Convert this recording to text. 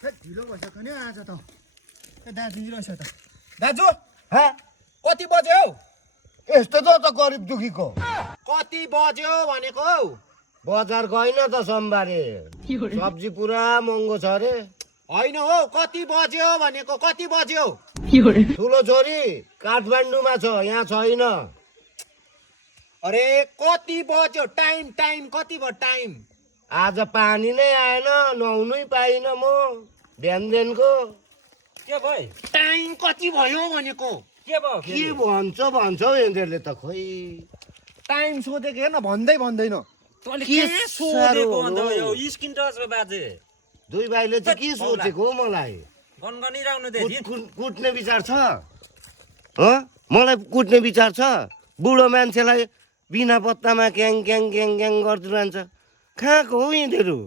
ढिलो भइसक्यो नि आज त दाजु रहेछ त दाजु कति बज्यो हौ यस्तो त गरिब दुखीको कति बज्यो भनेको हौ बजार गइन त सोमबारे सब्जी पुरा महँगो छ अरे होइन हौ कति बज्यो भनेको कति बज्यो ठुलो छोरी काठमाडौँमा छ यहाँ छैन अरे कति बज्यो टाइम टाइम कति भयो टाइम आज पानी नै आएन नुहाउनै पाइन म बिहानको के भयो टाइम कति भयो भनेको के भयो के भन्छ हौ यिनीहरूले त खोइ टाइम सोधेको हेर्न भन्दैन तँले के के सोधेको अन्त साह्रो यो स्किन टच बाजे दुई भाइले चाहिँ के सोचेको हो मलाई गनगनिराउनु देखि कुट्ने विचार छ मलाई कुट्ने विचार छ बुढो मान्छेलाई बिना पत्तामा क्याङ क्याङ क्याङ क्याङ गरिदिनु कहाँको हो यिनीहरू